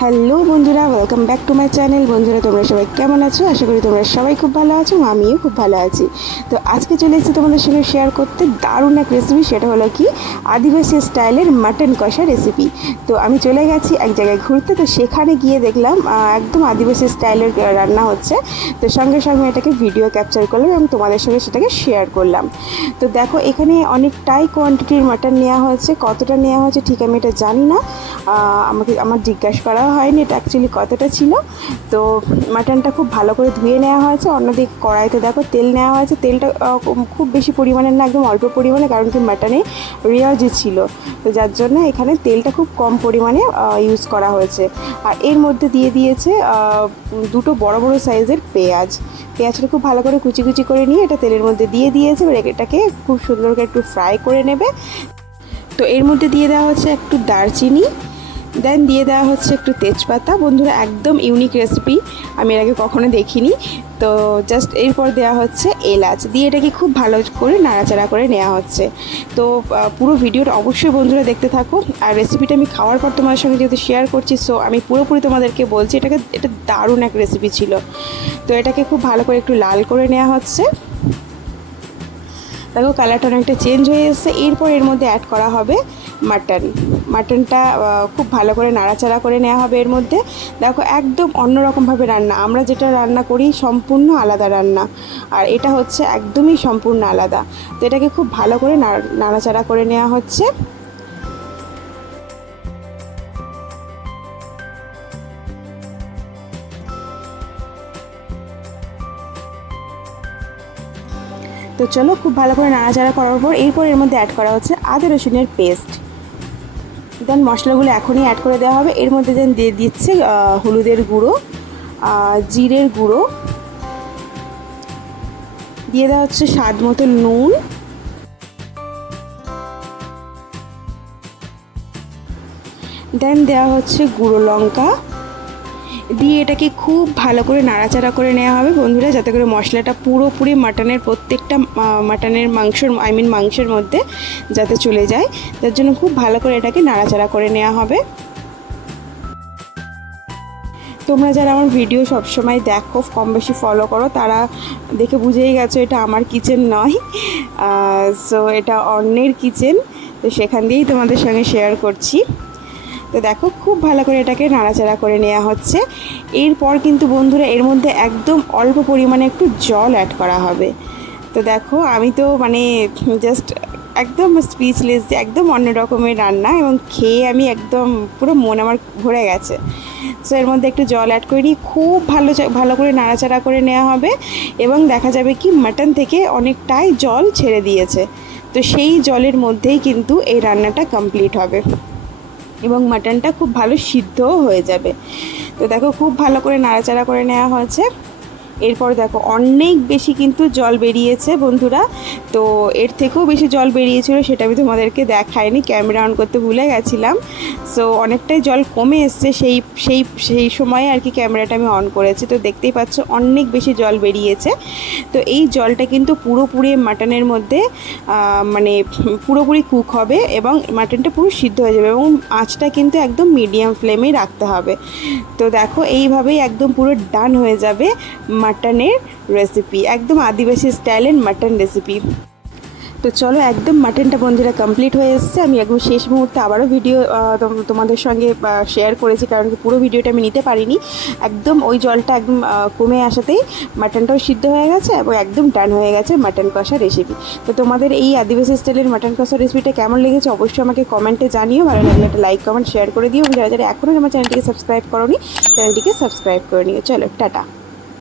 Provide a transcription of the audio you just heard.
Hello বন্ধুরা, welcome back to my channel. বন্ধুরা, তোমরা সবাই কেমন আছো? আশা করি তোমরা সবাই খুব ভালো আছো, আমিও খুব ভালো আছি। তো আজকে চলে এসেছি তোমাদের সঙ্গে শেয়ার করতে দারুণ এক রেসিপি। সেটা হলো কি আদিবাসী স্টাইলের মাটন কষা রেসিপি। তো আমি চলে গেছি এক জায়গায় ঘুরতে, তো সেখানে গিয়ে দেখলাম একদম আদিবাসী স্টাইলের রান্না হচ্ছে। তো সঙ্গে সঙ্গে এটাকে ভিডিও ক্যাপচার করলাম এবং তোমাদের সঙ্গে সেটাকে শেয়ার করলাম। তো দেখো, এখানে অনেকটাই কোয়ান্টিটির মাটন নেওয়া হয়েছে। কতটা নেওয়া হয়েছে ঠিক আমি এটা জানি না, আমার জিজ্ঞাসা করা হয়নি এটা অ্যাকচুয়ালি কতটা ছিল। তো মাটনটা খুব ভালো করে ধুয়ে নেওয়া হয়েছে। অন্যদিকে কড়াইতে দেখো তেল নেওয়া হয়েছে। তেলটা খুব বেশি পরিমাণের না, একদম অল্প পরিমাণে, কারণ কি মাটনে রেওয়াজি ছিল, তো যার জন্য এখানে তেলটা খুব কম পরিমাণে ইউজ করা হয়েছে। আর এর মধ্যে দিয়ে দিয়েছে দুটো বড় বড় সাইজের পেঁয়াজটা খুব ভালো করে কুচি কুচি করে নিয়ে এটা তেলের মধ্যে দিয়ে দিয়েছে। এবার এটাকে খুব সুন্দর করে একটু ফ্রাই করে নেবে। তো এর মধ্যে দিয়ে দেওয়া হচ্ছে একটু দারচিনি, দেন দিয়ে দেওয়া হচ্ছে একটু তেজপাতা। বন্ধুরা, একদম ইউনিক রেসিপি, আমি এর আগে কখনো দেখিনি। তো জাস্ট এরপর দেওয়া হচ্ছে এলাচ, দিয়ে এটাকে খুব ভালো করে নাড়াচাড়া করে নেওয়া হচ্ছে। তো পুরো ভিডিওটা অবশ্যই বন্ধুরা দেখতে থাকো। আর রেসিপিটা আমি খাওয়ার পর তোমাদের সঙ্গে যেহেতু শেয়ার করছি, সো আমি পুরোপুরি তোমাদেরকে বলছি এটা দারুণ এক রেসিপি ছিল। তো এটাকে খুব ভালো করে একটু লাল করে নেওয়া হচ্ছে। দেখো কালারটা অনেকটা চেঞ্জ হয়ে এসেছে। এরপর এর মধ্যে অ্যাড করা হবে মাটনটা খুব ভালো করে নাড়াচাড়া করে নেওয়া হবে এর মধ্যে। দেখো একদম অন্যরকমভাবে রান্না, আমরা যেটা রান্না করি সম্পূর্ণ আলাদা রান্না, আর এটা হচ্ছে একদমই সম্পূর্ণ আলাদা। তো এটাকে খুব ভালো করে নাড়াচাড়া করে নেওয়া হচ্ছে। তো চলো, খুব ভালো করে নাড়াচাড়া করার পর এরপর এর মধ্যে অ্যাড করা হচ্ছে আদা রসুনের পেস্ট। দেন মশলাগুলো এখনই অ্যাড করে দেওয়া হবে। এর মধ্যে দেন দিয়ে দিচ্ছে হলুদের গুঁড়ো, জিরের গুঁড়ো, দিয়ে দেওয়া হচ্ছে স্বাদ মতো নুন, দেন দেওয়া হচ্ছে গুঁড়ো লঙ্কা, দিয়ে এটাকে খুব ভালো করে নাড়াচাড়া করে নেওয়া হবে বন্ধুরা, যাতে করে মশলাটা পুরোপুরি মাটনের প্রত্যেকটা মাটনের মাংসের মধ্যে যাতে চলে যায়। তার জন্য খুব ভালো করে এটাকে নাড়াচাড়া করে নেওয়া হবে। তোমরা যারা আমার ভিডিও সবসময় দেখো, কম বেশি ফলো করো, তারা দেখে বুঝেই গেছো এটা আমার কিচেন নয়, সো এটা অন্যের কিচেন। তো সেখান দিয়েই তোমাদের সঙ্গে শেয়ার করছি। তো দেখো খুব ভালো করে এটাকে নাড়াচাড়া করে নেওয়া হচ্ছে। এরপর কিন্তু বন্ধুরা এর মধ্যে একদম অল্প পরিমাণে একটু জল অ্যাড করা হবে। তো দেখো আমি তো জাস্ট একদম স্পিচলেস, যে একদম অন্য রকমের রান্না, এবং খেয়ে আমি একদম পুরো মন আমার ভরে গেছে। সো এর মধ্যে একটু জল অ্যাড করে নিয়ে খুব ভালো করে নাড়াচাড়া করে নেওয়া হবে, এবং দেখা যাবে কি মাটন থেকে অনেকটাই জল ছেড়ে দিয়েছে। তো সেই জলের মধ্যেই কিন্তু এই রান্নাটা কমপ্লিট হবে এবং মাটনটা খুব ভালো সিদ্ধও হয়ে যাবে। তো দেখো খুব ভালো করে নাড়াচাড়া করে নেওয়া হয়েছে। এরপর দেখো অনেক বেশি কিন্তু জল বেরিয়েছে বন্ধুরা। তো এর থেকেও বেশি জল বেরিয়েছিল, সেটা আমি তোমাদেরকে দেখাইনি, ক্যামেরা অন করতে ভুলে গেছিলাম। সো অনেকটাই জল কমে এসছে, সেই সময়ে আর কি ক্যামেরাটা আমি অন করেছি। তো দেখতেই পাচ্ছ অনেক বেশি জল বেরিয়েছে। তো এই জলটা কিন্তু পুরোপুরি মাটনের মধ্যে পুরোপুরি কুক হবে এবং মাটনটা পুরো সিদ্ধ হয়ে যাবে, এবং আঁচটা কিন্তু একদম মিডিয়াম ফ্লেমেই রাখতে হবে। তো দেখো এইভাবেই একদম পুরো ডান হয়ে যাবে মাটনের রেসিপি, একদম আদিবাসী স্টাইলের মাটন রেসিপি। তো চলো, একদম মাটনটা বন্ধুরা কমপ্লিট হয়ে এসেছে। আমি একদম শেষ মুহূর্তে আবারও ভিডিও তোমাদের সঙ্গে শেয়ার করেছি, কারণ পুরো ভিডিওটা আমি নিতে পারিনি। একদম ওই জলটা একদম কমে আসাতেই মাটনটাও সিদ্ধ হয়ে গেছে এবং একদম ডান হয়ে গেছে মাটন কষা রেসিপি। তো তোমাদের এই আদিবাসী স্টাইলের মাটন কষা রেসিপিটা কেমন লেগেছে অবশ্যই আমাকে কমেন্টে জানিও। ভালো লাগলে একটা লাইক কমেন্ট শেয়ার করে দিও, এবং যারা যারা এখনও আমার চ্যানেলটিকে সাবস্ক্রাইব করোনি, চ্যানেলটিকে সাবস্ক্রাইব করে নিও। চলো টাটা।